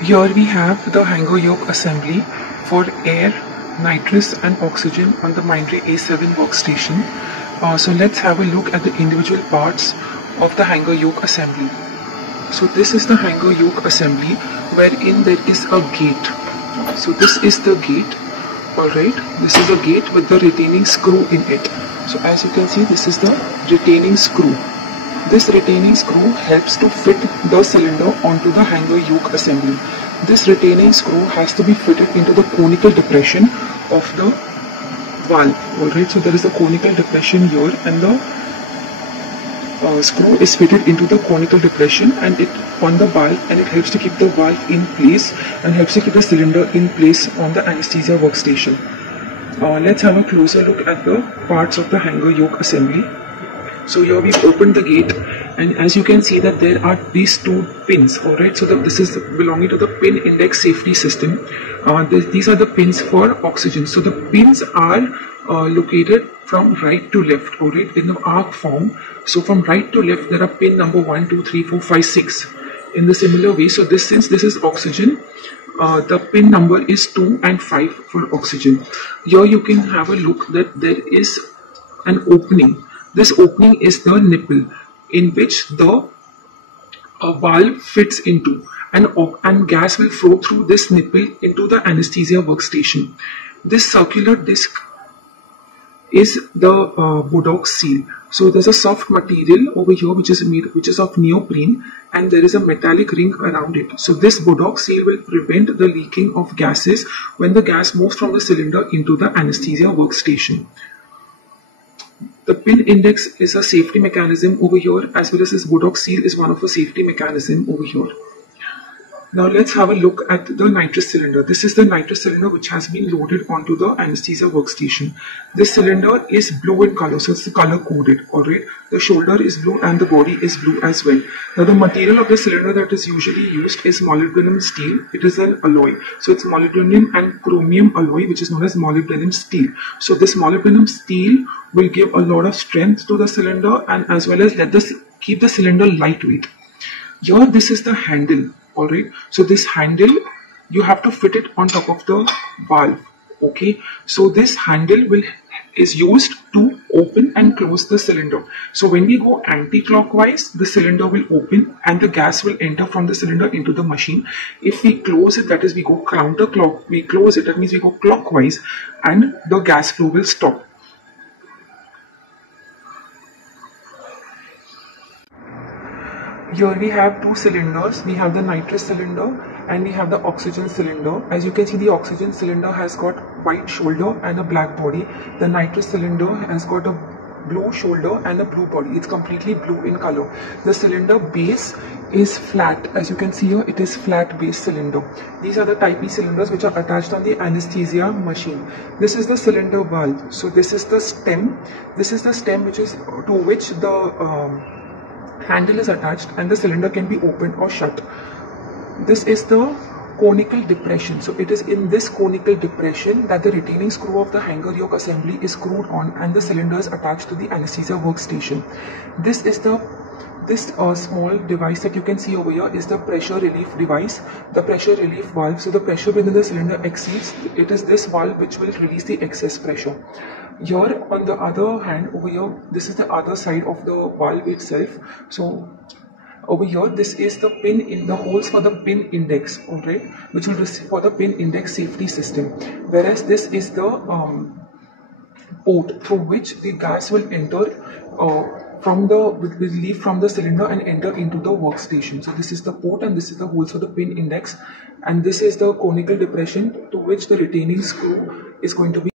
Here we have the hanger yoke assembly for air, nitrous and oxygen on the Mindray A7 workstation. So let's have a look at the individual parts of the hanger yoke assembly. So this is the hanger yoke assembly wherein there is a gate. So this is the gate. Alright, this is a gate with the retaining screw in it. So as you can see, this is the retaining screw. This retaining screw helps to fit the cylinder onto the hanger yoke assembly. This retaining screw has to be fitted into the conical depression of the valve. Alright, so there is a conical depression here and the screw is fitted into the conical depression and it on the valve, and it helps to keep the valve in place and helps to keep the cylinder in place on the anesthesia workstation. Let's have a closer look at the parts of the hanger yoke assembly. So here we've opened the gate, and as you can see that there are these two pins. Alright, so this is belonging to the pin index safety system. These are the pins for oxygen. So the pins are located from right to left, alright, in the arc form. So from right to left there are pin number 1, 2, 3, 4, 5, 6 in the similar way. So since this is oxygen, the pin number is 2 and 5 for oxygen. Here you can have a look that there is an opening. This opening is the nipple in which the valve fits into, and gas will flow through this nipple into the anesthesia workstation. This circular disc is the Bodox seal. So there's a soft material over here which is of neoprene, and there is a metallic ring around it. So this Bodox seal will prevent the leaking of gases when the gas moves from the cylinder into the anesthesia workstation. The pin index is a safety mechanism over here, as well as this Bodox seal is one of a safety mechanism over here. Now let's have a look at the nitrous cylinder. This is the nitrous cylinder which has been loaded onto the anesthesia workstation. This cylinder is blue in color, so it's color coded. Alright, the shoulder is blue and the body is blue as well. Now the material of the cylinder that is usually used is molybdenum steel. It is an alloy, so it's molybdenum and chromium alloy, which is known as molybdenum steel. So this molybdenum steel will give a lot of strength to the cylinder and as well as keep the cylinder lightweight. Here this is the handle. Alright, so this handle, you have to fit it on top of the valve. Okay, so this handle is used to open and close the cylinder. So when we go anti-clockwise, the cylinder will open and the gas will enter from the cylinder into the machine. If we close it, that is we go counterclock, we close it, that means we go clockwise, and the gas flow will stop. Here we have two cylinders. We have the nitrous cylinder and we have the oxygen cylinder. As you can see, the oxygen cylinder has got white shoulder and a black body. The nitrous cylinder has got a blue shoulder and a blue body. It's completely blue in color. The cylinder base is flat. As you can see here, it is flat base cylinder. These are the type B cylinders which are attached on the anesthesia machine. This is the cylinder valve. So this is the stem. This is the stem which is to which the handle is attached and the cylinder can be opened or shut. This is the conical depression. So it is in this conical depression that the retaining screw of the hanger yoke assembly is screwed on and the cylinder is attached to the anesthesia workstation. This small device that you can see over here is the pressure relief device, the pressure relief valve. So the pressure within the cylinder exceeds, it is this valve which will release the excess pressure. Here on the other hand, over here, this is the other side of the valve itself. So over here, this is the pin in the holes for the pin index, alright, which will receive for the pin index safety system. Whereas this is the port through which the gas will enter will leave from the cylinder and enter into the workstation. So this is the port and this is the holes for the pin index, and this is the conical depression to which the retaining screw is going to be